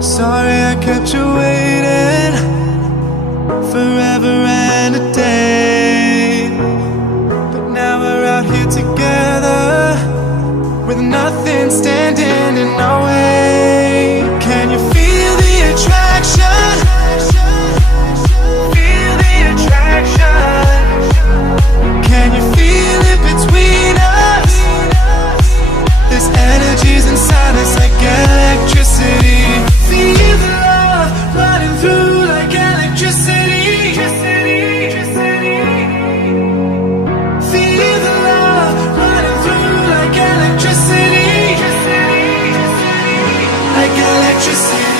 Sorry I kept you waiting forever and a day, but now we're out here together with nothing standing in our way. Can you feel the attraction? Feel the attraction. Can you feel it between us? This energy's inside us like electricity. Feel the love running through like electricity. Feel the love running through like electricity. Like electricity.